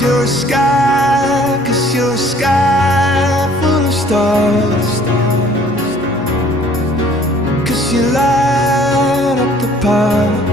you're a sky, 'cause you're a sky full of stars, 'cause you light up the path.